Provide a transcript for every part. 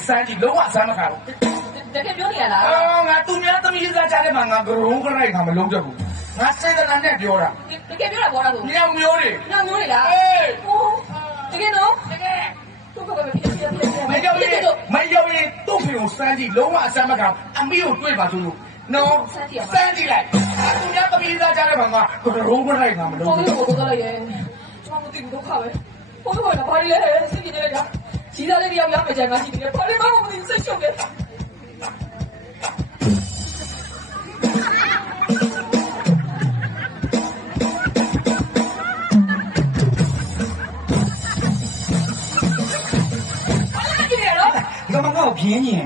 三级楼啊，三么看？这个表弟啦。俺都面怎么一直家里嘛，俺个龙个来他们龙着不？俺现在俺那表了。这个表了多少度？两秒的。两秒的啦。哎。哦，这个呢？这个。没有的都不用三级楼啊，三么看？俺没有对吧，叔叔？喏，三级来。俺都面怎么一直家里嘛，个龙个来他们龙。我都了耶，这我顶都卡呗。我都回来跑的嘞，自己的家，其他的你要养没见俺自己的，跑的把我们真凶的。干嘛我便宜？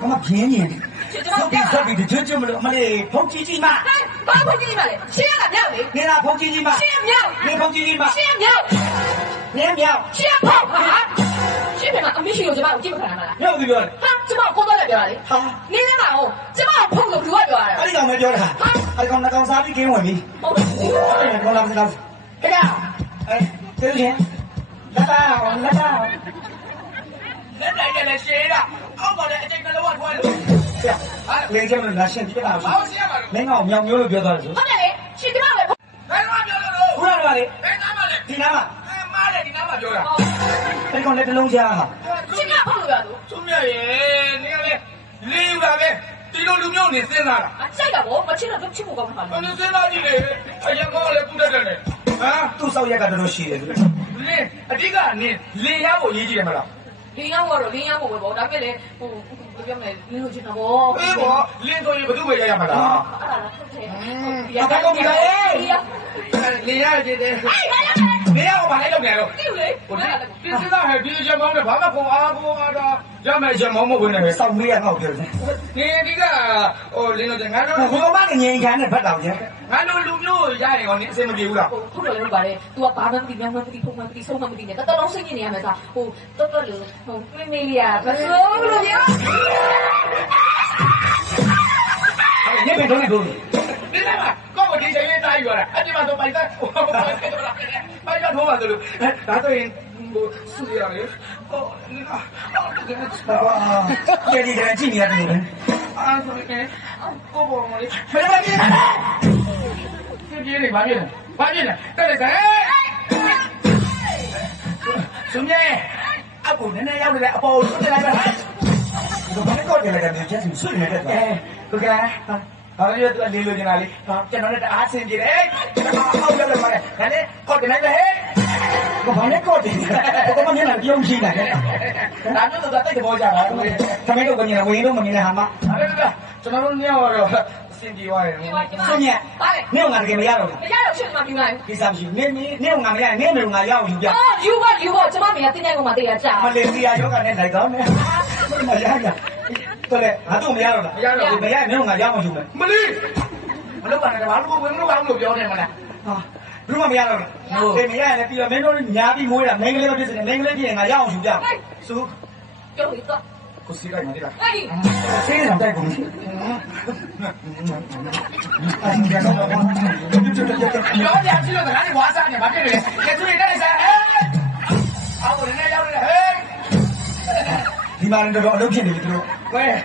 干嘛便宜？这比的这么了，妈的，碰鸡鸡嘛？哎，把碰鸡鸡嘛嘞，先个秒的。你那碰鸡鸡嘛？先秒。你碰鸡鸡嘛？先秒。2秒。先碰啊！先碰嘛，俺没学有这把我基本看嘛啦。有没有？哈，这把我搞到来表了的。好。你那嘛哦，这把我碰到表了。啊，你讲没表了？哈。啊，你讲那讲啥？你给我米？我不是。哎，讲那不是那。这个，哎，多少钱？来吧，来吧。来谁的？我把这个楼啊拖了。这样，啊，连这么那现几个大叔？好些嘛。没搞苗苗的表到了是？好的嘞，去这把来。来哪表了喽？不让了嘞？来哪嘛嘞？你哪嘛？哎妈嘞，你哪嘛表了？你讲那个龙虾哈？去哪碰到表都？做咩嘢？你看嘞，你有哪个？对了，路苗你身上了。啊，这个我听了都听不懂哈。你身上去嘞？哎呀，我来不得着嘞。啊，多少也干得到些。你这个你领养我一季没了？领养我了，领养我我那边嘞，我叫咩领回去那我。哎我领回去不都为养没了？啊，他讲不来。领养去的。哎，领养我把那弄来了。对嘞，我来了。你知道还第一件忙的，把那公啊公啊的，要买件毛毛回来。上面好表现。你这个哦，领了这俺这。我把个年看的不到的。俺这路苗家里我你什么地方了？后头来嘞，都话八万不地，两万不地，三万不地，四万不地呢，到老生意呢，没啥，哦，到了，哦，妹妹呀，不是我呀。你别动，你动。你来嘛，搞我提前也打一个了，你妈都摆在，摆在头发头了，那对我死掉了。哦，你看，哇，这里这几年的人。啊，所以我不我的，没关系。这边的完全，再来谁？兄弟，阿姑奶奶要来，阿婆出来了。我把你搞进来的，你先睡来的。哎，哥哥，好，你来溜进来，好，见到你阿先进来，哎，好不了嘛嘞，来嘞，搞进来的，哎，我把你搞进来，我把你那丢弃了。咱们都在对着家了，他们都问你了，问都问你了，好吗？这那种鸟儿，先地歪。兄弟，你用俺这个没压了？没压了，去嘛平来。第三句，你用俺没压，你没用俺压我就压。哦，有吧，这妈咪呀，今天我嘛得呀炸。我连地呀，有个人来搞呢，没压的。对嘞，俺都没压了，没压，没用俺压我就没。没哩，我老板那个话，我老表的嘛嘞。啊，如果没压了，对没压的，比如没说伢比没了，每个礼拜就是每个礼拜俺压我就压。输，给我一个。不是个你的。哎，谁让带工？有两句了，哪里话啥呢？把这个，给注意那里噻，哎，啊，我人家要的，哎，你妈人这个都骗你的喽？喂，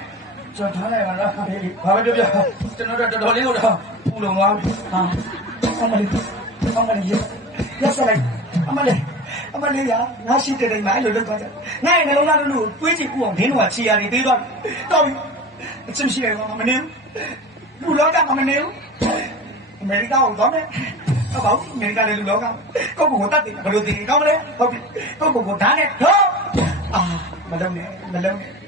这他来完了，快点别，这领导的，不能啊，啊，阿妈哩，要上来，阿妈哩。အမလေးရငါရှိတဲ့တိုင်းမှာအဲ့လိုလုပ်သွားကြ။ငါ့ရဲ့နှလုံးသားတို့ကိုတွေးကြည့်ဥအောင်ဒင်းတို့ကခြေရာတွေသေးသွားပြီ။တော်ပြီ။အချင်းရှိတယ်ကောင်မနေဘူး။လူလောကမနေဘူး။အမေရိကကိုသွားမယ်။ဟုတ်ပါဘူး။အမေရိကလည်းလူလောက။ကိုယ့်ကိုယ်ကိုတတ်တယ်ဘယ်လိုသိကောင်းမလဲ။ဟုတ်ပြီ။ကိုယ့်ကိုယ်ကိုဓာတ်နဲ့တော့အာမလုံးနဲ့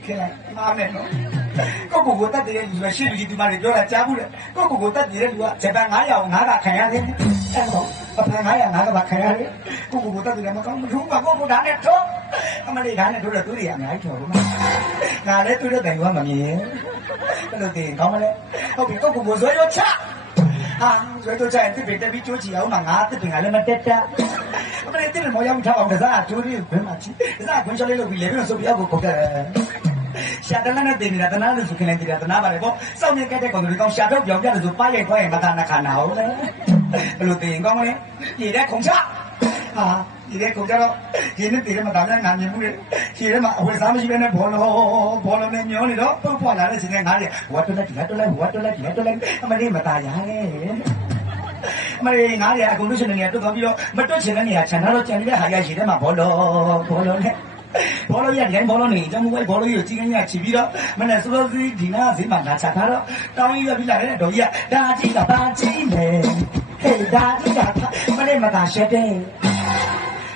ခင်လိုက်မားနဲ့တော့ကိုယ့်ကိုယ်ကိုတတ်တယ်လူကရှိလူကြီးဒီမှာတွေပြောတာကြားဘူးလေ။ကိုယ့်ကိုယ်ကိုတတ်တယ်လူကဂျပန်900ကို900ကခံရတယ်။အဲ့တော့အပန်900ကခံရတယ်။ကိုယ့်ကိုယ်ကိုတတ်တယ်မကောင်းဘူး။ဘာကိုယ်ကိုဓာတ်နဲ့တော့အမလေးဓာတ်နဲ့တို့တော့သူတွေအများကြီးတော်ဘူး။ငါလည်းသူတို့တိုင်ကမမြင်။အဲ့လိုတင်ကောင်းမလဲ။ဟုတ်ပြီကိုယ့်ကိုယ်ကိုဇွဲရောချ啊，所以都在这边这边做起来，我嘛伢这边还那么得的，我们这边冇有他往这啥做的滚嘛去，啥滚下来了，为那边手比较不个。下头那地里头那都是可能地里头那把来不，上面盖在工地讲下头表面就是8块嘛，他那看好嘞，路地讲嘞，现在空车， ဟာဒီတဲ့ကိုကြတော့ဒီနေ့တည်းမှာဒါများငါမြင်မှုလေခြေထဲမှာအဝယ်စားမရှိဘဲနဲ့ဘောလုံးနဲ့မျောနေတော့ပုတ်ပွားလာတဲ့စင်ကငါးတွေဝတ်တက်လက်ဒီလက်တက်လက်ဝတ်တက်လက်ဒီလက်တက်လက်အမလေးမตายရရဲ့အမလေးငါးတွေအကုန်လုံးရှင်နေရတွတ်သွားပြီးတော့မတွတ်ချင်တဲ့နေရာခြံထားတော့ကြံနေတဲ့ဟာရရှိတဲ့မှာဘောလုံးနဲ့ဘောလုံးရတဲ့ဘောလုံးနေကျွန်တော်ဘောလုံးကြီးကိုကြီးကင်းရချီပြီးတော့မနဲ့စလို့စီဒီနာဈေးမှာလာချထားတော့တောင်းကြီးရပြီးလာတဲ့တော်ကြီးကဒါကြည့်တာပါကြည့်မယ်ဟေးဒါကြည့်တာမလေးမตายရှက်တယ်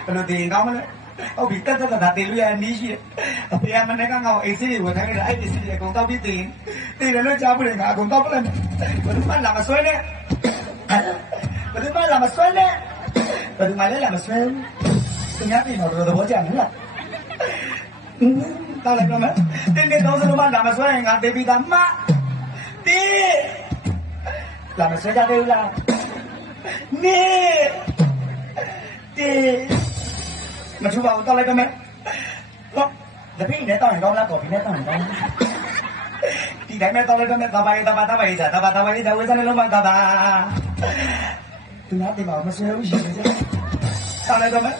ဘယ်လိုတင်ကောင်းမလဲဟုတ်ပြီတက်တေလို့ရနီးရှိအဖေကမနေ့ကငါ့ကိုအိမ်စီးကိုထားခဲ့တာအဲ့ဒီစီးတွေအကုန်တောက်ပြီးတင်တယ်လို့ကြားပြတယ်ငါအကုန်တောက်ပလိုက်ဘယ်သူမှလာမဆွဲနဲ့ဘယ်သူမှလာမဆွဲနဲ့ဘယ်သူမှလည်းလာမဆွဲသူများပြင်တော့သဘောကျနေလားတောက်လိုက်တော့မယ်တင်းတော့စလုံးမလာမဆွဲရင်ငါတေးပြီးသားမတေးလာမဆွဲကြသေးဘူးလားနေတေးမထူပါဘူးတောက်လိုက်တော့မယ်ဟောတပည့်နဲ့တောက်ရင်ကောင်းလားကော်ဖီနဲ့တောက်ရင်ကောင်းဒီတိုင်းမဲ့တောက်လိုက်တော့မယ်တပါရေးဝေးစနေလုံးမတပါသူများတင်ပါမဆွဲဘူးရှိတယ်တောက်လိုက်တော့မယ်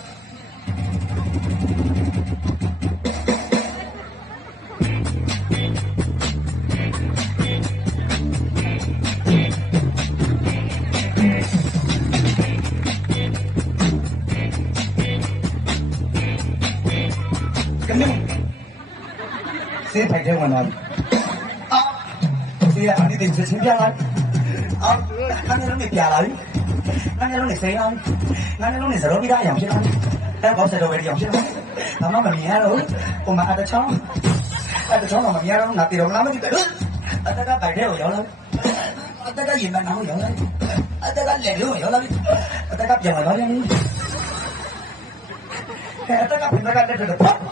ဆေးဖိုက်တဲ့ဝင်သွားပြီအာဆေးရအနေနဲ့ချင်းပြလာအာငါလည်းလုံးနေပြလာပြီငါလည်းလုံးနေဆေးအောင်ငါလည်းလုံးနေစရောပြီးသားအောင်ဖြစ်လာတယ်ဘောဆက်တော့ပဲအောင်ဖြစ်လာဘာမှမမြင်ရတော့ဟိုမှာအတချောင်းတော့မမြင်ရတော့ငါတေတော့လားမသိဘူးအတကပိုက်တဲ့ကိုရောက်လာအတကရင်မနာကိုရောက်လာအတကလက်လို့ရောက်လာအတကပြန်လာတော့ရင်အတကပြန်လာတဲ့တော့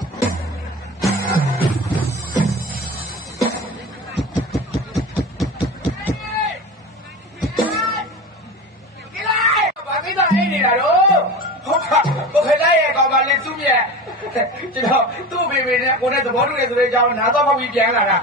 နေတာတော့ဟုတ်ကဲ့လိုက်ရဲ့ကောင်မလေးသူ့မြက်ကျွန်တော်သူ့ဘေဘေနဲ့ကိုနဲ့သဘောတူနေဆိုတဲ့အကြောင်းနားတော့ဖောက်ပြီးပြန်လာတာ